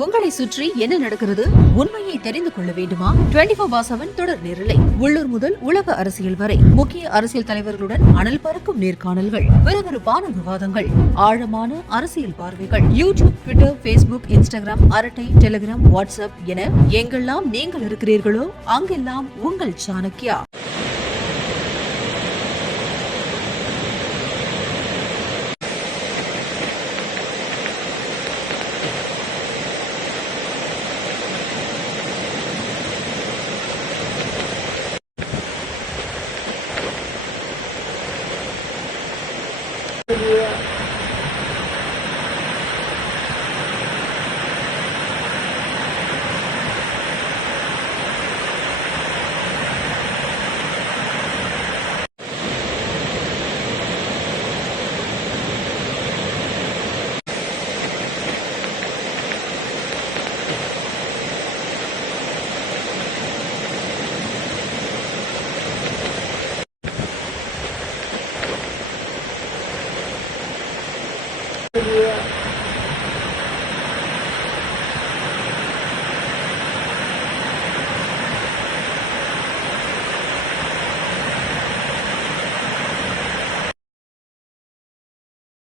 உங்களை சுற்றி என்ன நடக்கிறது? உண்மையை தெரிந்து கொள்ள வேண்டுமா? 24/7 தொடர் நேரலை. உள்ளூர் முதல் உலக அரசியல் வரை முக்கிய அரசியல் தலைவர்களுடன் அனல் பறக்கும் நேர்காணல்கள், விறுவிறுப்பான விவாதங்கள், ஆழமான அரசியல் பார்வைகள். யூடியூப், ட்விட்டர், பேஸ்புக், இன்ஸ்டாகிராம், அரட்டை, டெலிகிராம், வாட்ஸ்அப் என எங்கெல்லாம் நீங்கள் இருக்கிறீர்களோ அங்கெல்லாம் உங்கள் சாணக்கியா.